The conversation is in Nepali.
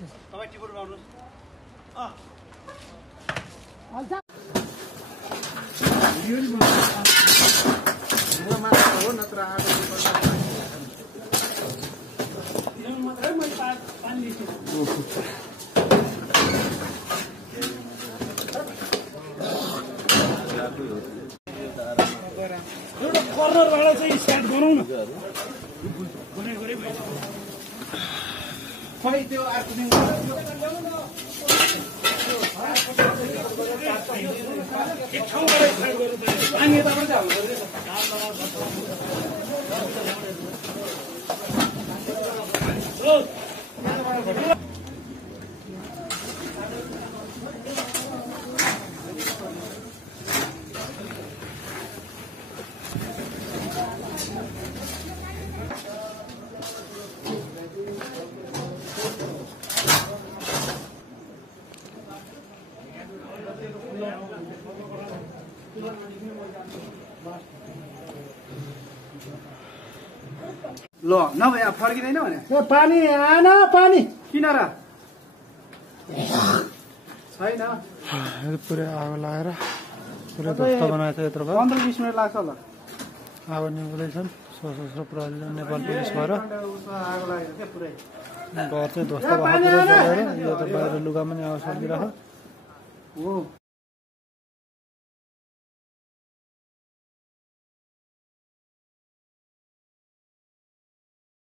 तपाईँ टिपोट गर्नुहोस् हो नत्र मात्रै मैले पानी एउटा कर्नरबाट चाहिँ स्टार्ट गरौँ न खै त्यो अर्को दिन एक ठाउँबाट स्टार्ट गर्नु पर्यो पानी यताबाट चाहिँ हाल्नु ल नभए फर्किँदैन भने पानी आएन पानी किन र छैन पुरै आगो लगाएर पुरै ध्वस्त बनाएको छ यत्रो 15-20 मिनट लाग्छ होला आगो निभाउँदैछन् सशस्त्र प्रहरी नेपाल पुलिस भएर आगो लागेको क्या पुरै घर चाहिँ ध्वस्त भएको यो त बाहिर लुगा पनि आगो सकिरहेको हो